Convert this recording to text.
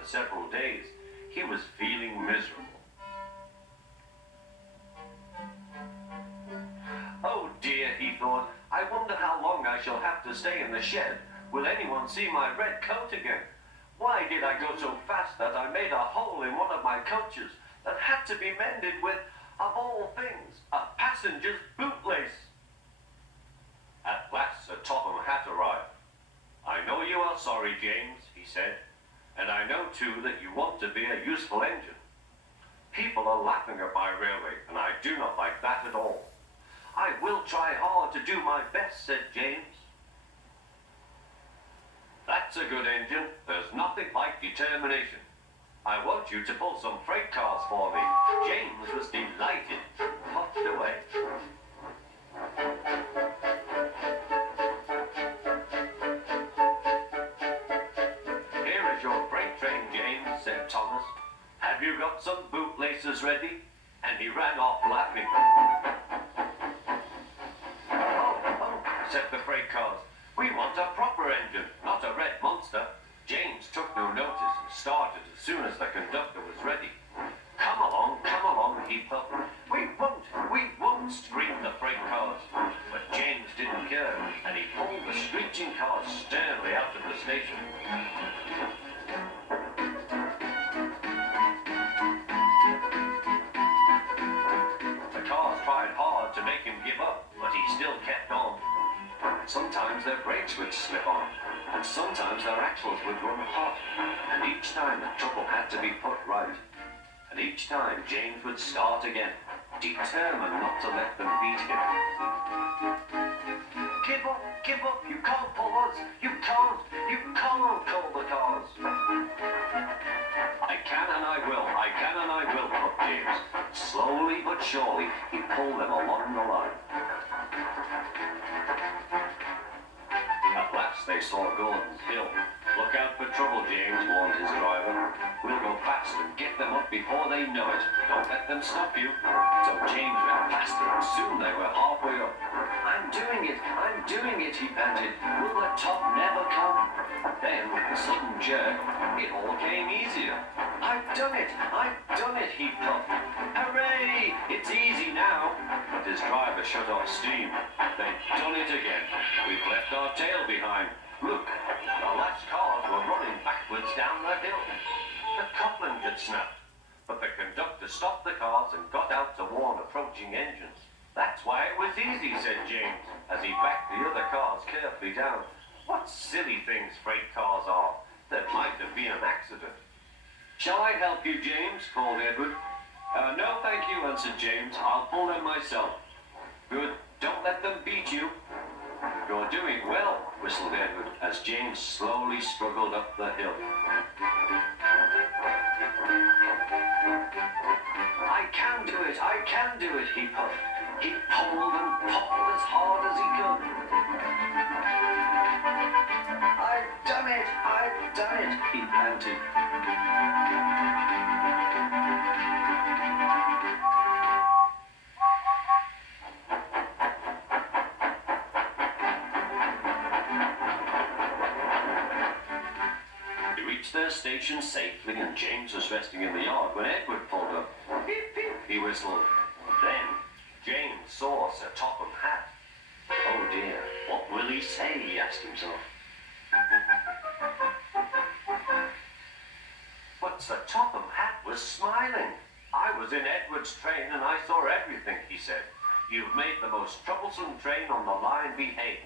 after several days, he was feeling miserable. Oh dear, he thought, I wonder how long I shall have to stay in the shed. Will anyone see my red coat again? Why did I go so fast that I made a hole in one of my coaches that had to be mended with, of all things, a passenger's bootlace? At last Sir Topham Hatt arrived. I know you are sorry, James, he said, and I know too that you want to be a useful engine. People are laughing at my railway, and I do not like that at all. I will try hard to do my best, said James. That's a good engine. There's nothing like determination. I want you to pull some freight cars for me. James was delighted. Puffed away. Here is your freight train, James, said Thomas. Have you got some bootlaces ready? And he ran off laughing. Oh, said the freight cars. We want a proper engine, not a red monster. James took no notice and started as soon as the conductor was ready. Come along, he puffed. We won't, screamed the freight cars. But James didn't care, and he pulled the screeching cars sternly out of the station. The cars tried hard to make him give up, but he still kept on. Sometimes their brakes would slip on, and sometimes their axles would run hot, and each time the trouble had to be put right. And each time James would start again, determined not to let them beat him. Give up, you can't pull us, you can't, called the cars. I can and I will, thought James. Slowly but surely, he pulled them along the line. At last they saw Gordon's Hill. Look out for trouble, James, warned his driver. We'll go fast and get them up before they know it. Don't let them stop you. So James went faster, and soon they were halfway up. I'm doing it, he panted. Will the top never come? Then, with a sudden jerk, it all came easier. I've done it, he puffed. Hooray! It's easy now. But his driver shut off steam. They'd done it again. We've left our tail behind. Look, the last cars were running backwards down the hill. The coupling had snapped, but the conductor stopped the cars and got out to warn approaching engines. That's why it was easy, said James, as he backed the other cars carefully down. What silly things freight cars are. There might have been an accident. Shall I help you, James? Called Edward. No, thank you, answered James. I'll pull them myself. Good. Don't let them beat you. You're doing well, whistled Edward, as James slowly struggled up the hill. I can do it, he puffed. He pulled and pulled as hard as he could. I've done it, he panted. They reached their station safely, and James was resting in the yard when Edward pulled up. Beep, beep, he whistled. Then James saw Sir Topham Hatt. Oh dear, what will he say, he asked himself. But Sir Topham Hatt was smiling. I was in Edward's train and I saw everything, he said. You've made the most troublesome train on the line behave.